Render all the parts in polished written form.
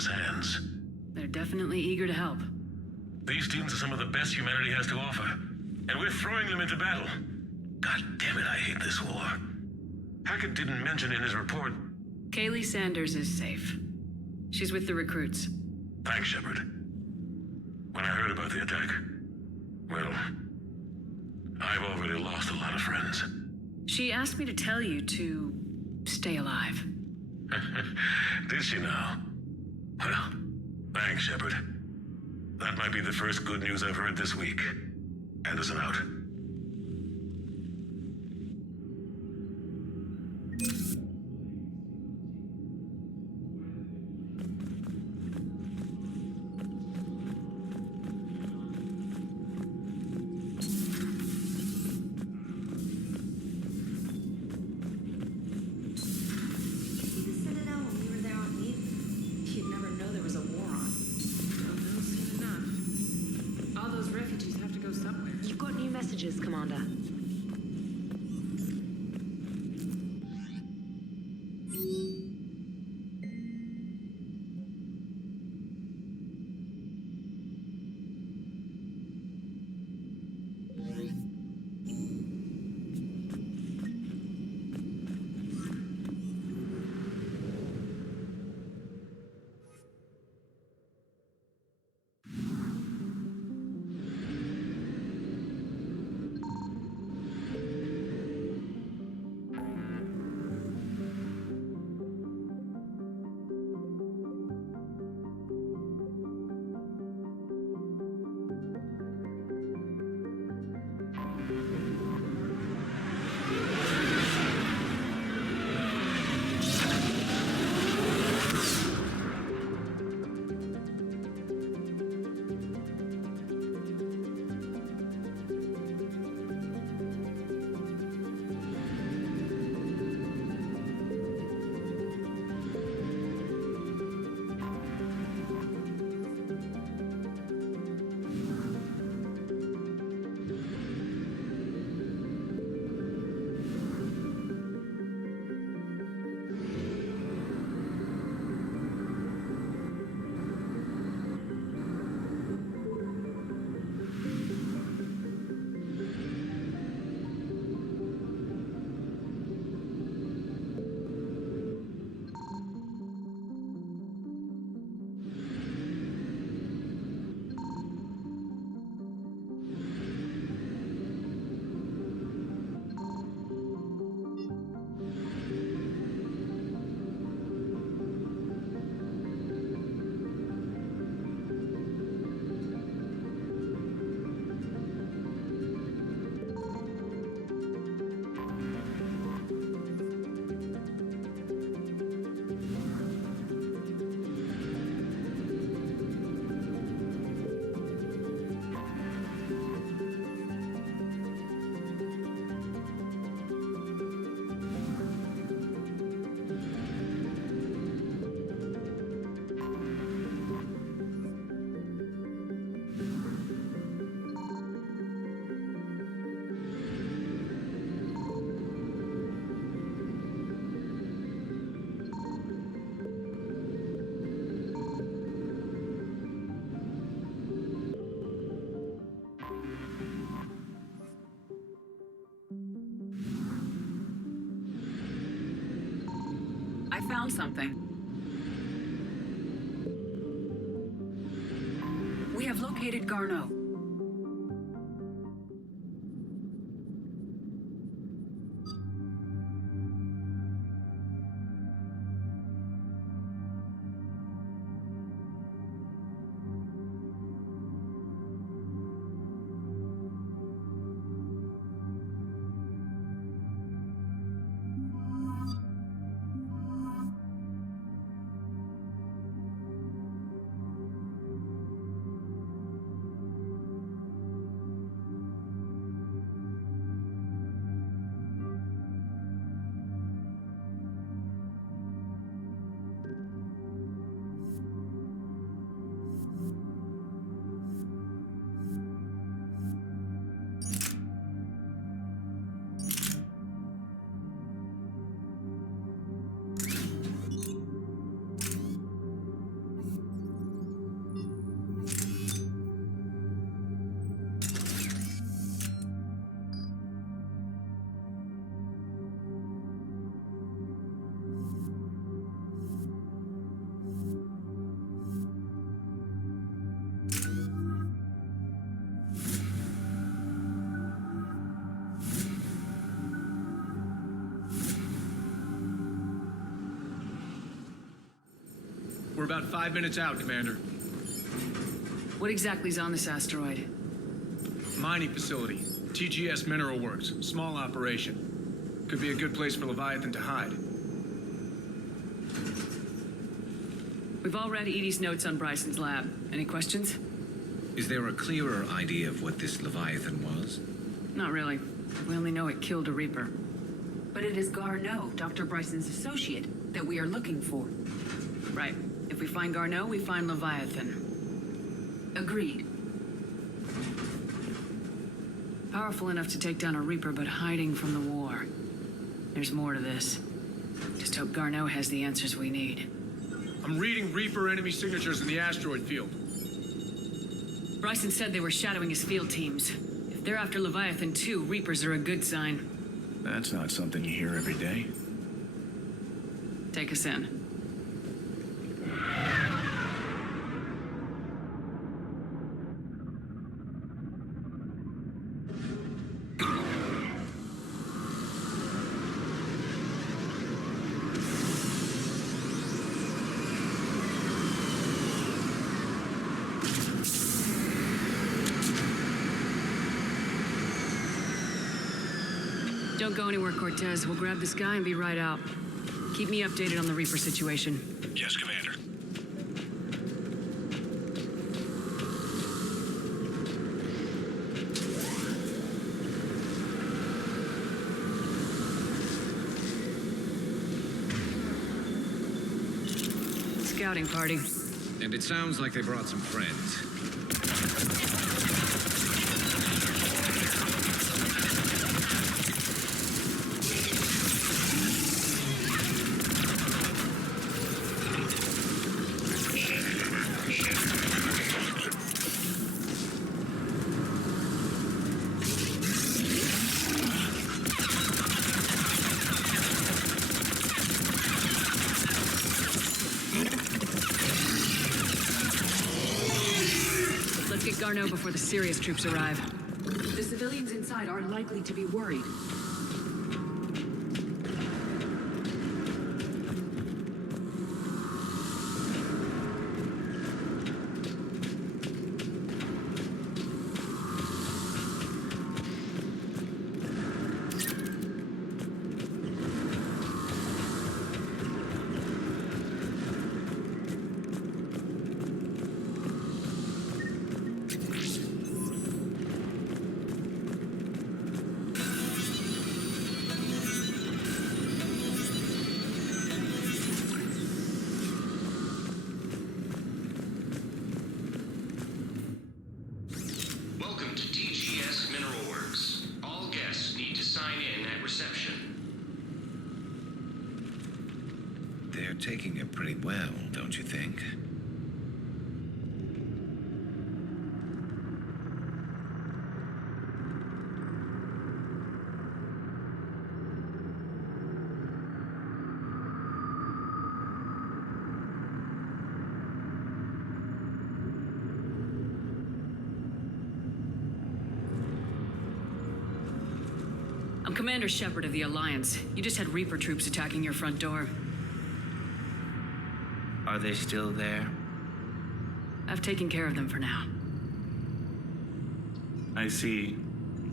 his hands. They're definitely eager to help. These students are some of the best humanity has to offer, and we're throwing them into battle. God damn it, I hate this war. Hackett didn't mention in his report. Kaylee Sanders is safe. She's with the recruits. Thanks, Shepard. When I heard about the attack, well, I've already lost a lot of friends. She asked me to tell you to stay alive. Did she now? Well, thanks, Shepard. That might be the first good news I've heard this week. Anderson out. Commander. I found something. We have located Garneau. We're about 5 minutes out, Commander. What exactly is on this asteroid? Mining facility. TGS Mineral Works. Small operation. Could be a good place for Leviathan to hide. We've all read Edie's notes on Bryson's lab. Any questions? Is there a clearer idea of what this Leviathan was? Not really. We only know it killed a Reaper. But it is Garneau, Dr. Bryson's associate, that we are looking for. Right. If we find Garneau, we find Leviathan. Agreed. Powerful enough to take down a Reaper, but hiding from the war. There's more to this. Just hope Garneau has the answers we need. I'm reading Reaper enemy signatures in the asteroid field. Bryson said they were shadowing his field teams. If they're after Leviathan too, Reapers are a good sign. That's not something you hear every day. Take us in. Don't go anywhere, Cortez. We'll grab this guy and be right out. Keep me updated on the Reaper situation. Yes, Commander. Scouting party. And it sounds like they brought some friends. Let's get Garneau before the serious troops arrive. The civilians inside are likely to be worried. Welcome to TGS Mineral Works. All guests need to sign in at reception. They're taking it pretty well, don't you think? I'm Commander Shepard of the Alliance. You just had Reaper troops attacking your front door. Are they still there? I've taken care of them for now. I see.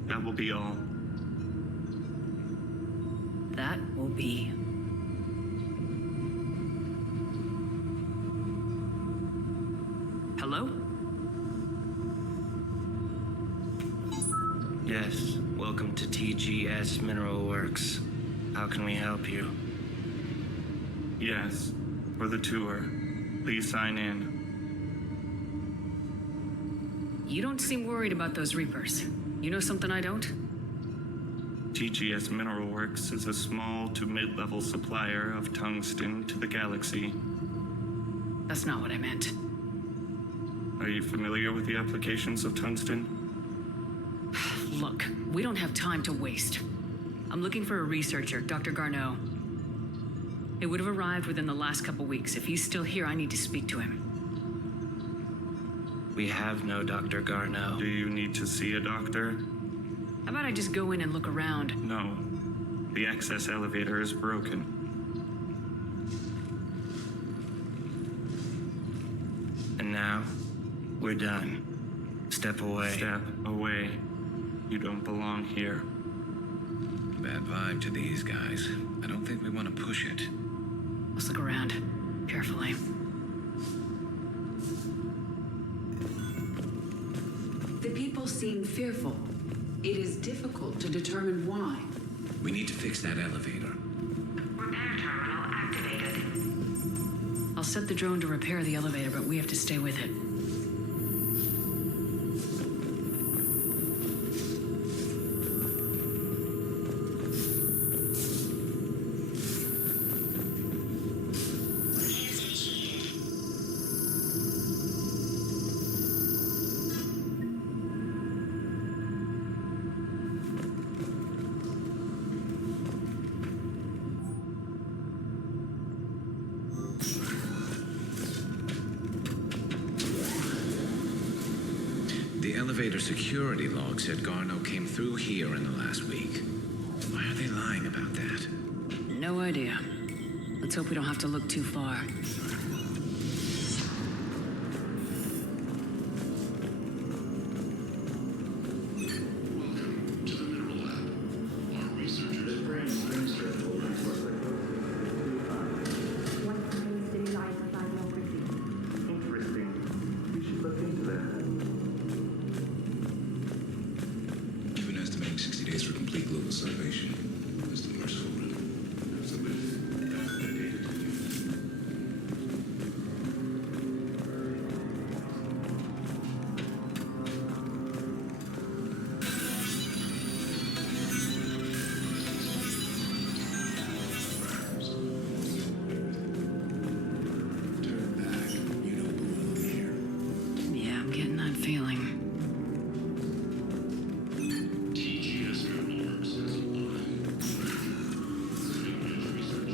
That will be all. That will be. Hello? Yes. Welcome to TGS Mineral Works. How can we help you? Yes, for the tour. Please sign in. You don't seem worried about those Reapers. You know something I don't? TGS Mineral Works is a small to mid-level supplier of tungsten to the galaxy. That's not what I meant. Are you familiar with the applications of tungsten? Look, we don't have time to waste. I'm looking for a researcher, Dr. Garneau. It would have arrived within the last couple weeks. If he's still here, I need to speak to him. We have no Dr. Garneau. Do you need to see a doctor? How about I just go in and look around? No. The access elevator is broken. now, we're done. Step away. Step away. You don't belong here. Bad vibe to these guys. I don't think we want to push it. Let's look around. Carefully. The people seem fearful. It is difficult to determine why. We need to fix that elevator. Repair terminal activated. I'll set the drone to repair the elevator, but we have to stay with it. The elevator security log said Garneau came through here in the last week. Why are they lying about that? No idea. Let's hope we don't have to look too far. Welcome to the Mineral Lab. Our researchers You've been estimating 60 days for complete global salvation. That's the Mars forwarded. Submitted. Data to you. Turn back. You don't belong here. Yeah, I'm getting that feeling. TGS Mineral Works has a line. Research.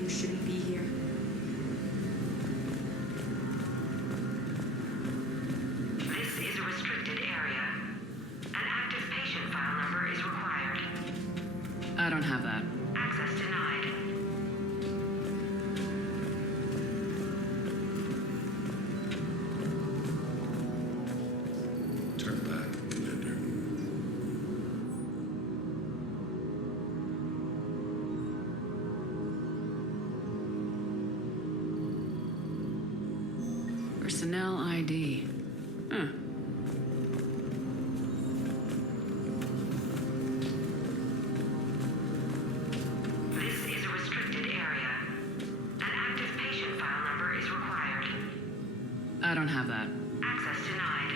You shouldn't be here. This is a restricted area. An active patient file number is required. I don't have that. Access denied. Turn back, Commander. Personnel ID. Huh. This is a restricted area. An active patient file number is required. I don't have that. Access denied.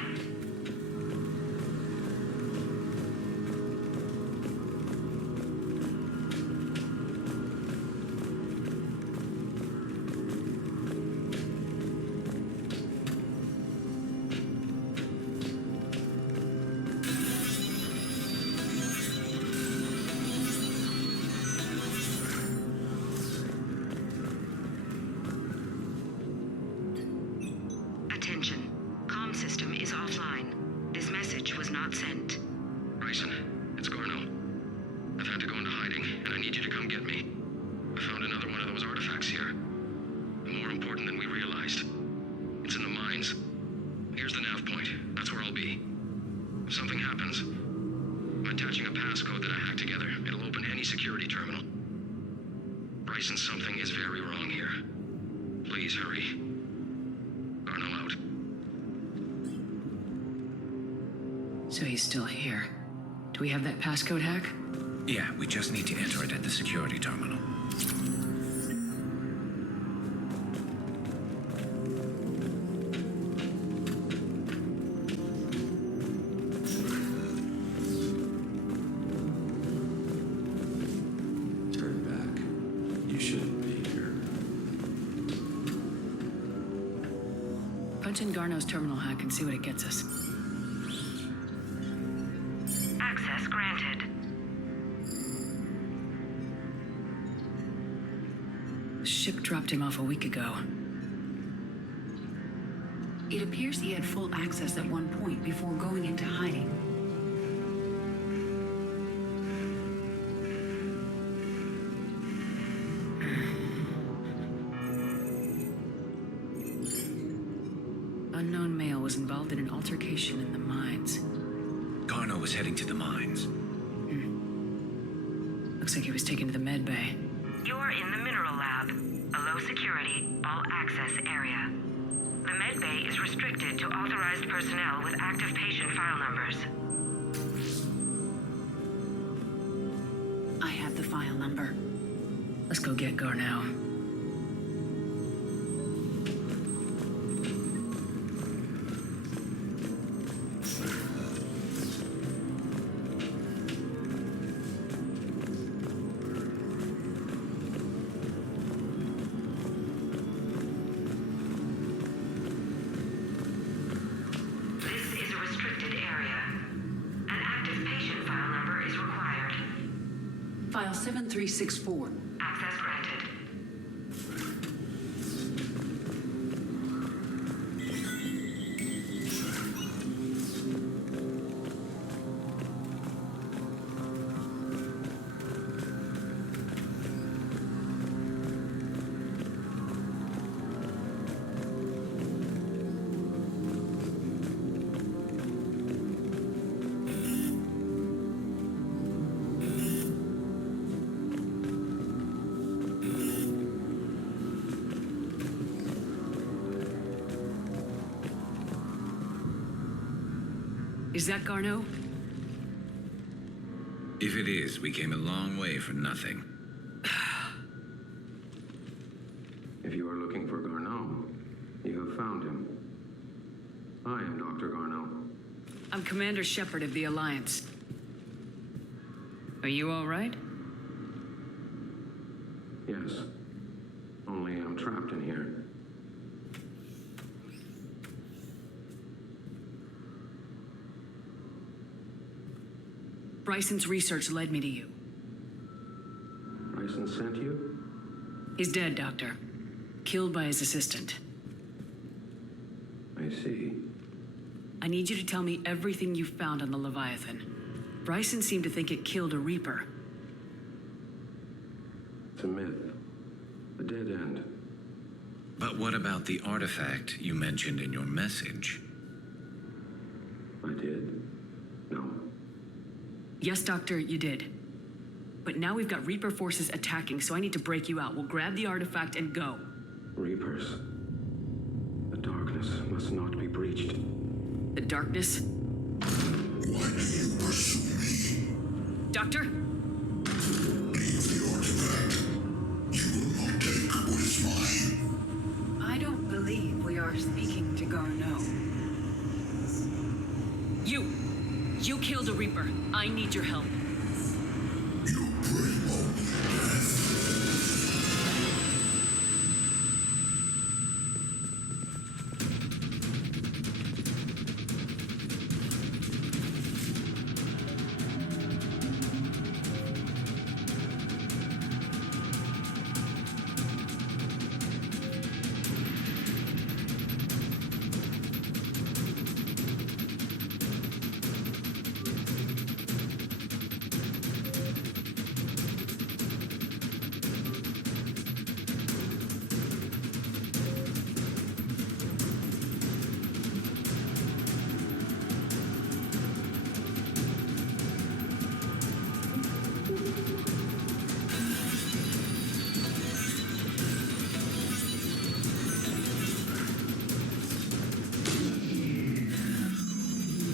Attention. Comm system is offline. This message was not sent. Bryson, it's Garneau. I've had to go into hiding, and I need you to come get me. I found another one of those artifacts here. More important than we realized. It's in the mines. Here's the nav point. That's where I'll be. If something happens, I'm attaching a passcode that I hacked together. It'll open any security terminal. Bryson, something is very wrong here. Please hurry. Garneau out. So he's still here. Do we have that passcode hack? Yeah, we just need to enter it at the security terminal. Turn back. You shouldn't be here. Punch in Garneau's terminal hack and see what it gets us. Access granted. The ship dropped him off a week ago. It appears he had full access at one point before going into hiding. Unknown male was involved in an altercation in the mines. Garno was heading to the mines. Looks like he was taken to the med bay. You're in the mineral lab, a low security, all access area. The med bay is restricted to authorized personnel with active patient file numbers. I have the file number. Let's go get Garno. File 7364. Access granted. Is that Garno? If it is, we came a long way for nothing. If you are looking for Garneau, you have found him. I am Dr. Garneau. I'm Commander Shepard of the Alliance. Are you all right? Yes. Only I'm trapped in here. Bryson's research led me to you. Bryson sent you? He's dead, Doctor. Killed by his assistant. I see. I need you to tell me everything you found on the Leviathan. Bryson seemed to think it killed a Reaper. It's a myth. A dead end. But what about the artifact you mentioned in your message? I did? No. Yes, Doctor, you did. But now we've got Reaper forces attacking, so I need to break you out. We'll grab the artifact and go. Reapers. The darkness must not be breached. The darkness? Why do you pursue me? Doctor? Leave the artifact. You will not take what is mine. I don't believe we are speaking to Garneau. You killed a Reaper. I need your help. You bring only death.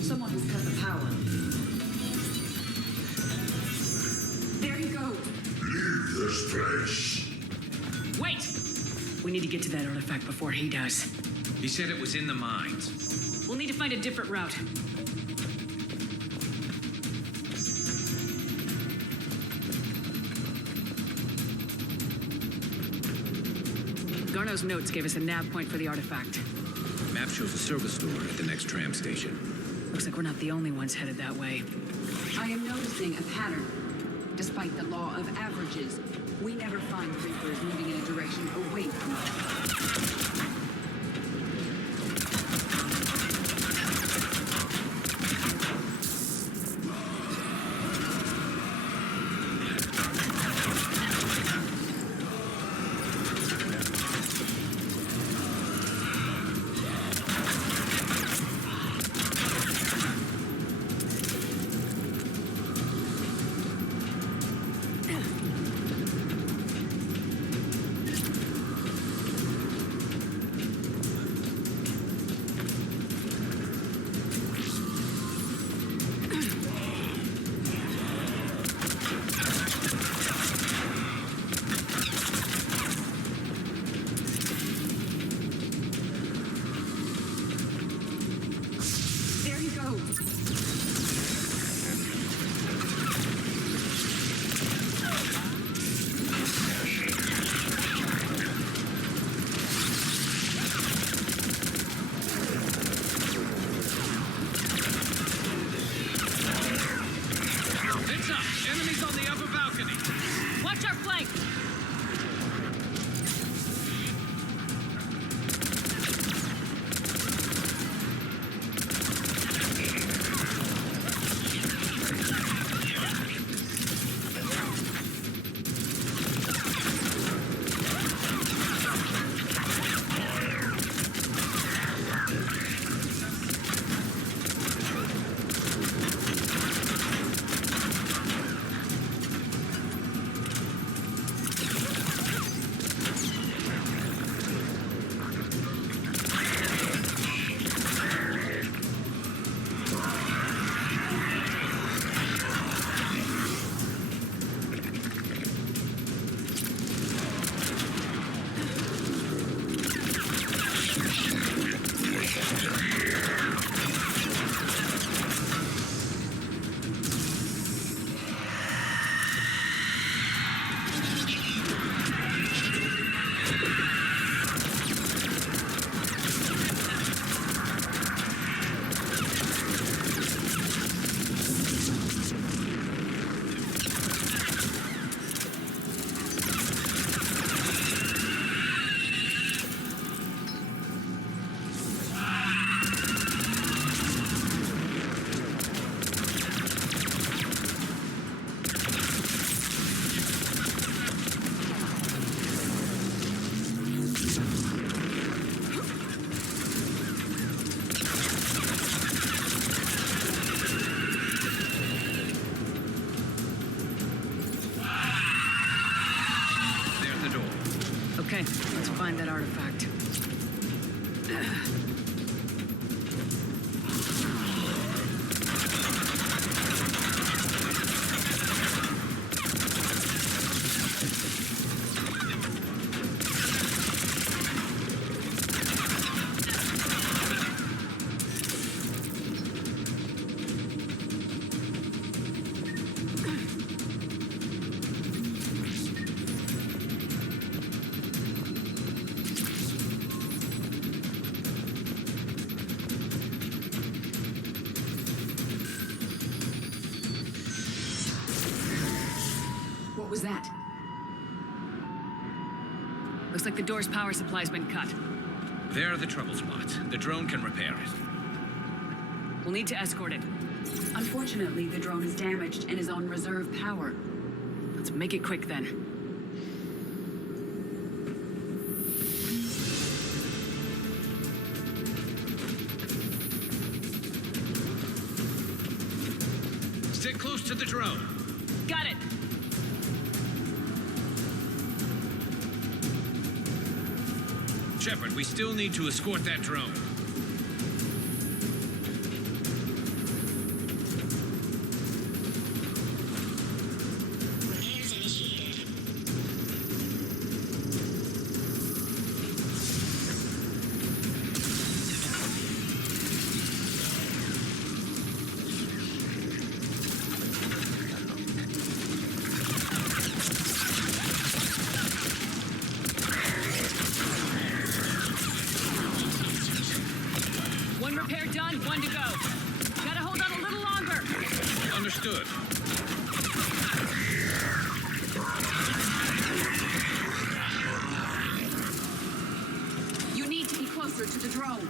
Someone has cut the power. There he goes. Leave this place. Wait! We need to get to that artifact before he does. He said it was in the mines. We'll need to find a different route. Garneau's notes gave us a nav point for the artifact. Map shows a service store at the next tram station. Looks like we're not the only ones headed that way. I am noticing a pattern. Despite the law of averages, we never find Reapers moving in a direction away from us. There's the door. Okay, let's find that artifact. What was that? Looks like the door's power supply's been cut. There are the trouble spots. The drone can repair it. We'll need to escort it. Unfortunately, the drone is damaged and is on reserve power. Let's make it quick then. Stick close to the drone. Got it! Shepard, we still need to escort that drone. Repairs initiated. One repair done, one to go. Gotta hold on a little longer. Understood. You need to be closer to the drone.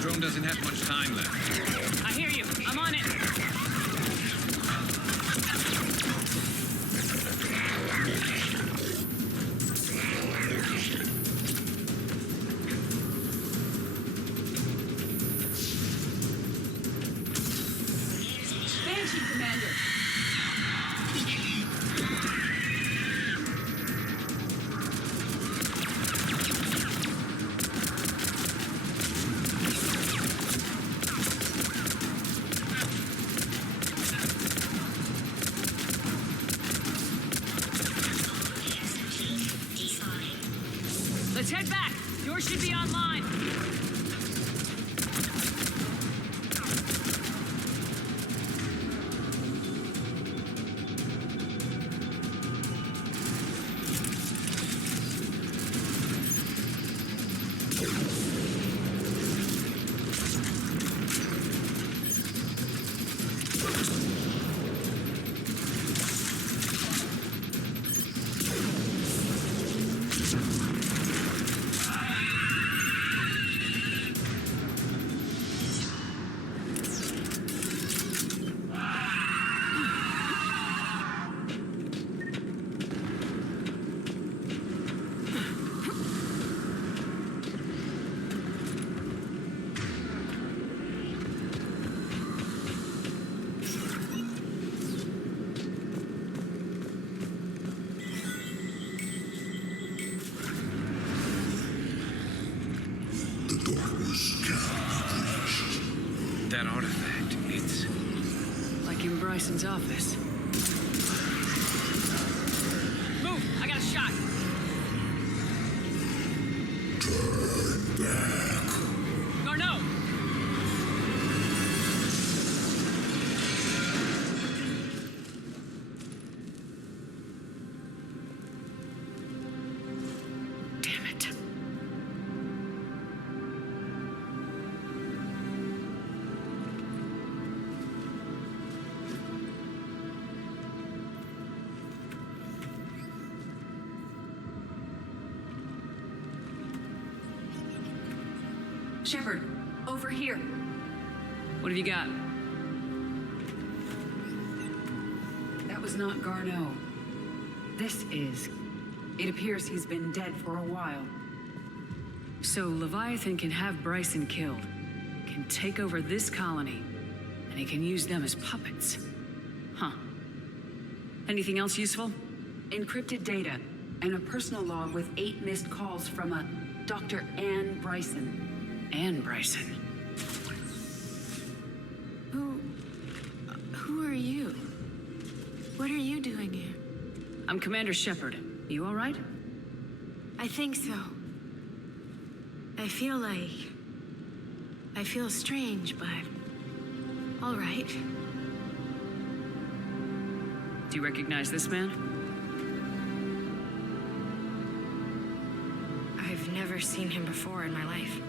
Drone doesn't have much time left. I hear you. I'm on it. Banshee, Commander. Let's head back. Yours should be online. That artifact, it's... Like in Bryson's office. Move! I got a shot! Turn back. Garneau! Damn it. Shepard, over here. What have you got? That was not Garneau. This is. It appears he's been dead for a while. So Leviathan can have Bryson killed, can take over this colony, and he can use them as puppets. Huh. Anything else useful? Encrypted data, and a personal log with 8 missed calls from a Dr. Anne Bryson. Anne Bryson. Who are you? What are you doing here? I'm Commander Shepard. You all right? I think so. I feel strange, but all right. Do you recognize this man? I've never seen him before in my life.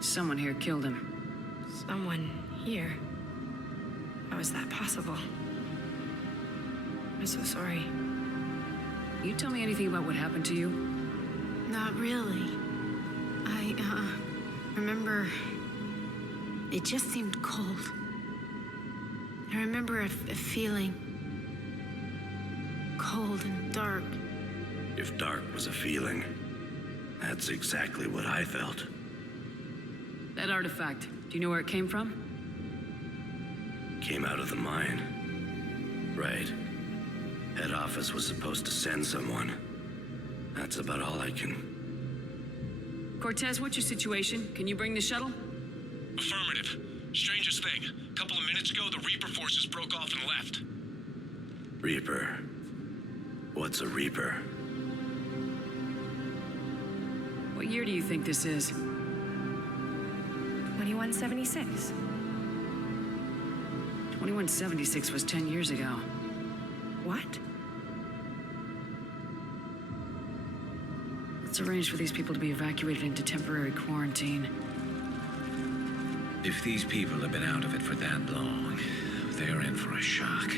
Someone here killed him. Someone here? How is that possible? I'm so sorry. You tell me anything about what happened to you? Not really. I remember it just seemed cold. I remember a feeling cold and dark. If dark was a feeling, that's exactly what I felt. That artifact, do you know where it came from? Came out of the mine. Right. Head office was supposed to send someone. That's about all I can... Cortez, what's your situation? Can you bring the shuttle? Affirmative. Strangest thing. A couple of minutes ago, the Reaper forces broke off and left. Reaper? What's a Reaper? What year do you think this is? 2176. 2176 was 10 years ago. What? Let's arrange for these people to be evacuated into temporary quarantine. If these people have been out of it for that long, they're in for a shock.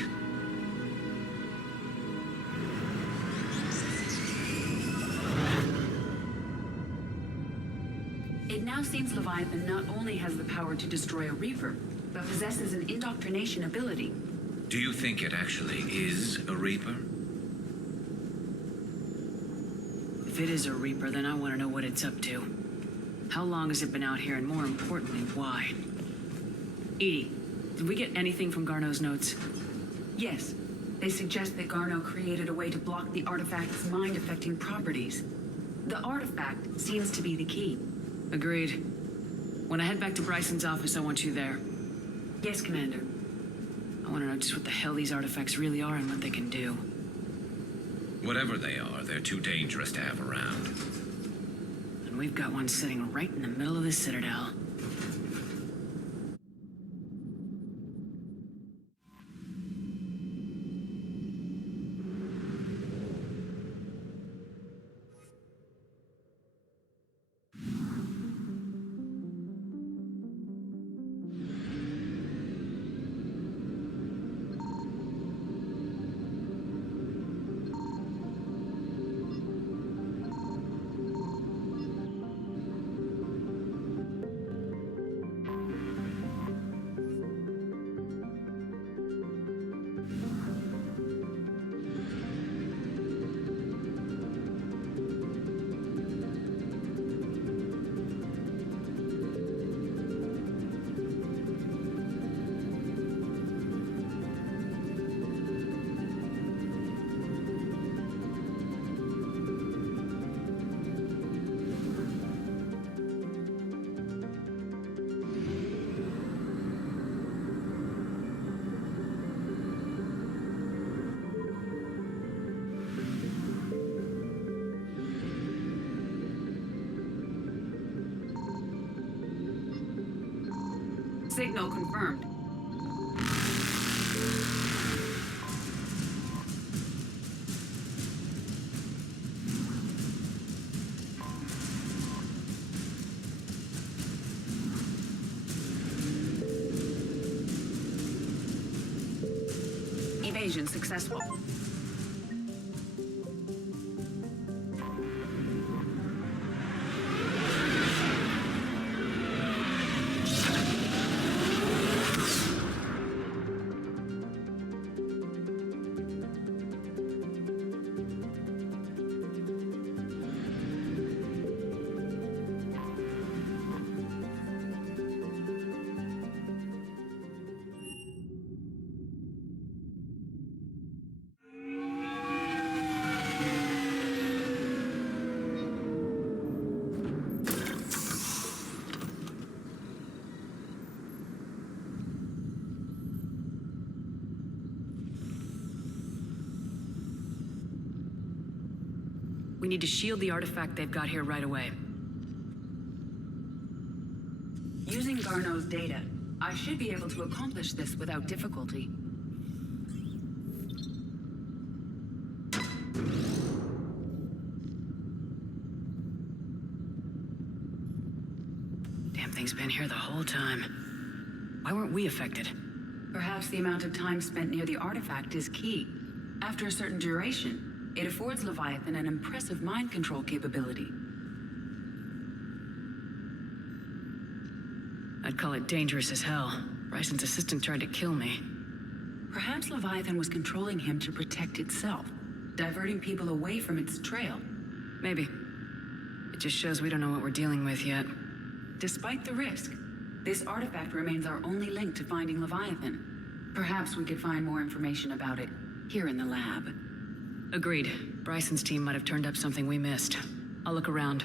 It now seems Leviathan not only has the power to destroy a Reaper, but possesses an indoctrination ability. Do you think it actually is a Reaper? If it is a Reaper, then I want to know what it's up to. How long has it been out here, and more importantly, why? Edie, did we get anything from Garneau's notes? Yes. They suggest that Garneau created a way to block the artifact's mind-affecting properties. The artifact seems to be the key. Agreed. When I head back to Bryson's office, I want you there. Yes, Commander. I want to know just what the hell these artifacts really are and what they can do. Whatever they are, they're too dangerous to have around. And we've got one sitting right in the middle of the Citadel. Signal confirmed. Evasion successful. We need to shield the artifact they've got here right away. Using Garneau's data, I should be able to accomplish this without difficulty. Damn thing's been here the whole time. Why weren't we affected? Perhaps the amount of time spent near the artifact is key. After a certain duration, it affords Leviathan an impressive mind control capability. I'd call it dangerous as hell. Bryson's assistant tried to kill me. Perhaps Leviathan was controlling him to protect itself, diverting people away from its trail. Maybe. It just shows we don't know what we're dealing with yet. Despite the risk, this artifact remains our only link to finding Leviathan. Perhaps we could find more information about it here in the lab. Agreed. Bryson's team might have turned up something we missed. I'll look around.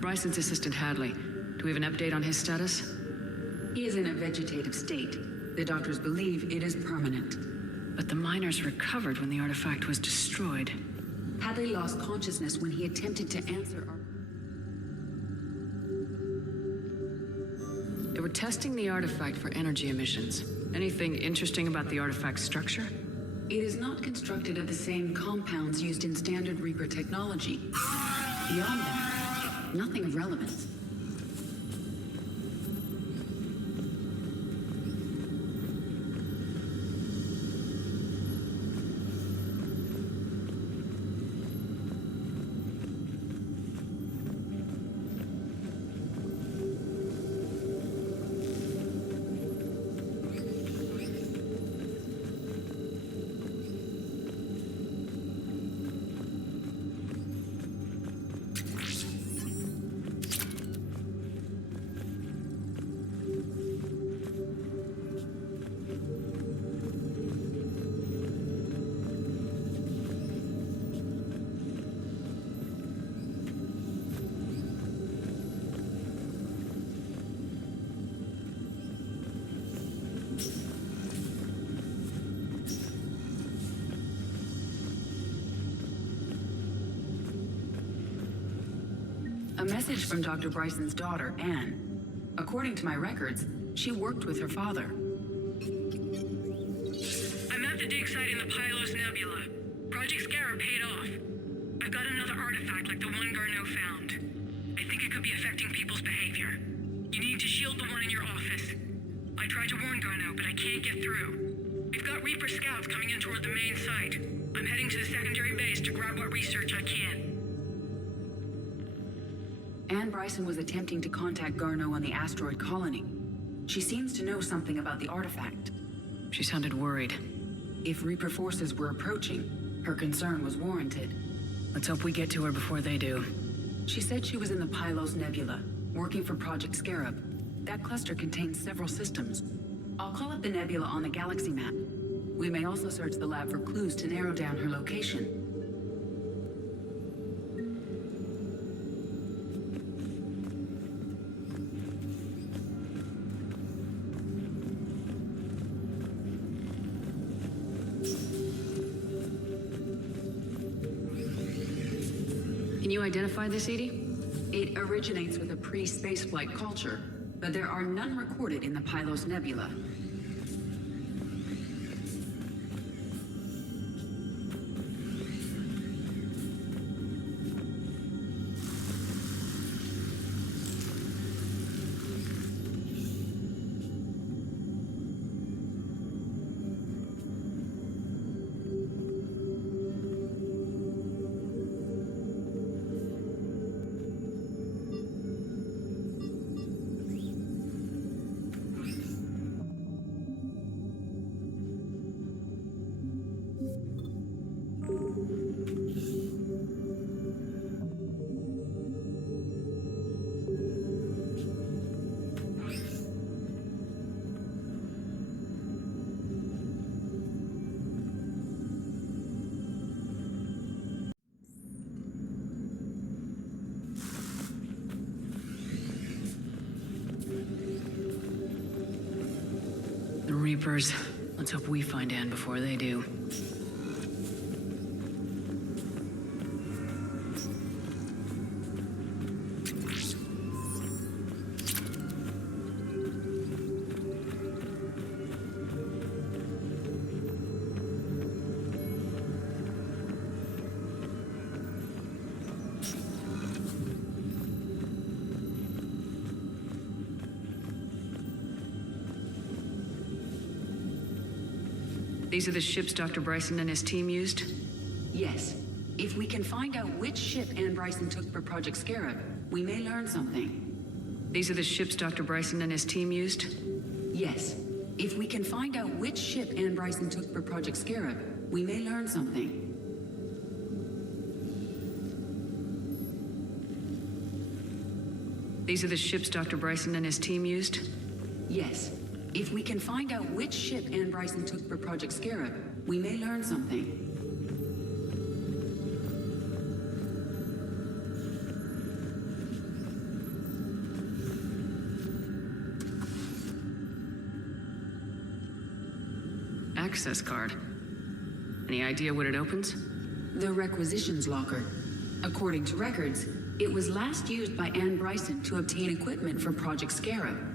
Bryson's assistant Hadley. Do we have an update on his status? He is in a vegetative state. The doctors believe it is permanent. But the miners recovered when the artifact was destroyed. Hadley lost consciousness when he attempted to answer our... They were testing the artifact for energy emissions. Anything interesting about the artifact's structure? It is not constructed of the same compounds used in standard Reaper technology. Beyond that, nothing of relevance. A message from Dr. Bryson's daughter, Anne. According to my records, she worked with her father. I'm at the dig site in the Pylos Nebula. Project Scarab paid off. I've got another artifact like the one Garneau found. I think it could be affecting people's behavior. You need to shield the one in your office. I tried to warn Garneau, but I can't get through. We've got Reaper scouts coming in toward the main site. I'm heading to the secondary base to grab what research I can. Anne Bryson was attempting to contact Garneau on the asteroid colony. She seems to know something about the artifact. She sounded worried. If Reaper forces were approaching, her concern was warranted. Let's hope we get to her before they do. She said she was in the Pylos Nebula, working for Project Scarab. That cluster contains several systems. I'll call up the nebula on the galaxy map. We may also search the lab for clues to narrow down her location. Can you identify this, Edie? It originates with a pre-spaceflight culture, but there are none recorded in the Pylos Nebula. The Reapers. Let's Let's hope we find Anne before they do. These are the ships Dr. Bryson and his team used? Yes. If we can find out which ship Anne Bryson took for Project Scarab, we may learn something. These are the ships Dr. Bryson and his team used? Yes. If we can find out which ship Anne Bryson took for Project Scarab, we may learn something. These are the ships Dr. Bryson and his team used? Yes. If we can find out which ship Anne Bryson took for Project Scarab, we may learn something. Access card. Any idea what it opens? The requisitions locker. According to records, it was last used by Anne Bryson to obtain equipment for Project Scarab.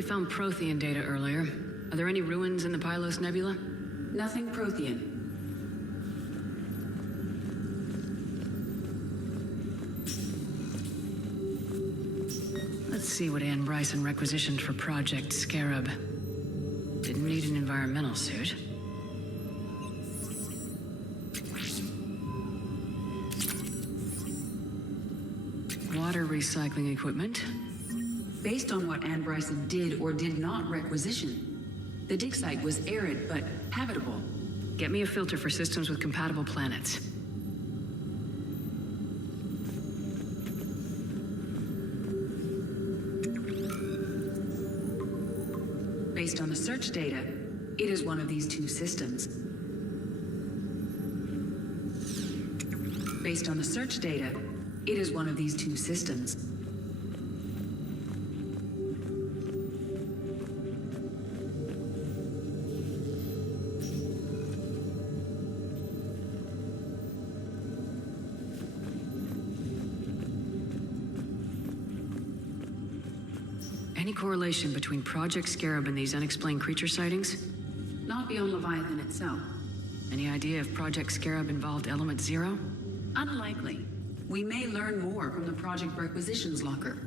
We found Prothean data earlier. Are there any ruins in the Pylos Nebula? Nothing Prothean. Let's see what Anne Bryson requisitioned for Project Scarab. Didn't need an environmental suit. Water recycling equipment. Based on what Anne Bryson did or did not requisition, the dig site was arid but habitable. Get me a filter for systems with compatible planets. Based on the search data, it is one of these two systems. Based on the search data, it is one of these two systems. Any correlation between Project Scarab and these unexplained creature sightings? Not beyond Leviathan itself. Any idea if Project Scarab involved Element Zero? Unlikely. We may learn more from the Project Requisitions Locker.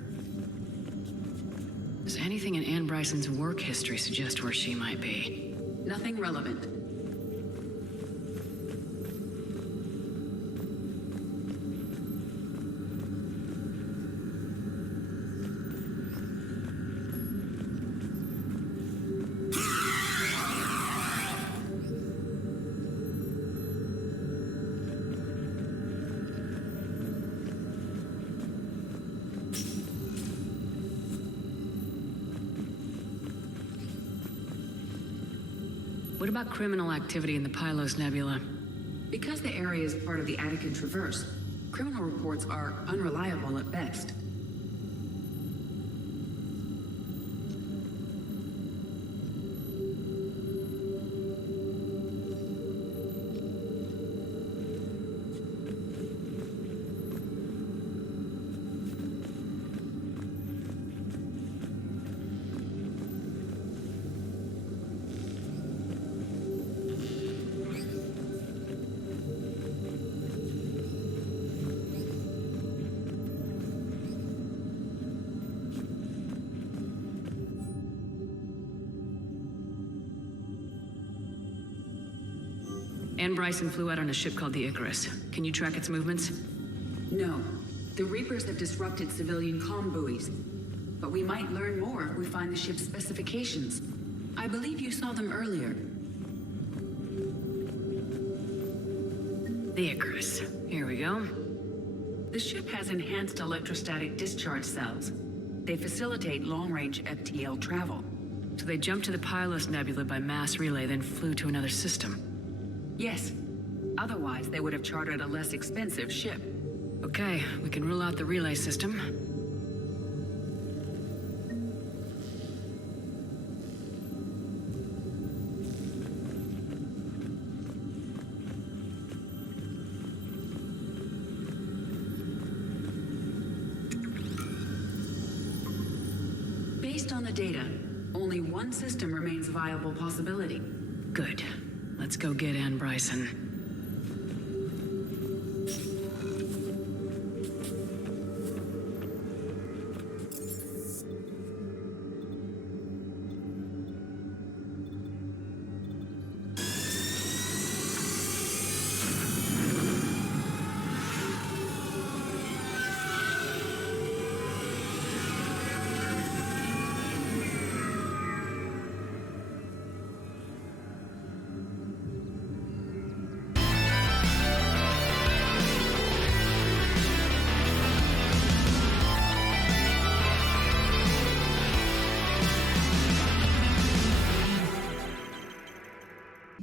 Does anything in Anne Bryson's work history suggest where she might be? Nothing relevant. What about criminal activity in the Pylos Nebula? Because the area is part of the Attican Traverse, criminal reports are unreliable at best. Anne Bryson flew out on a ship called the Icarus. Can you track its movements? No. The Reapers have disrupted civilian comm buoys. But we might learn more if we find the ship's specifications. I believe you saw them earlier. The Icarus. Here we go. The ship has enhanced electrostatic discharge cells. They facilitate long-range FTL travel. So they jumped to the Pylos Nebula by mass relay, then flew to another system. Yes. Otherwise, they would have chartered a less expensive ship. Okay, we can rule out the relay system. Based on the data, only one system remains a viable possibility. Good. Let's go get Ann Bryson.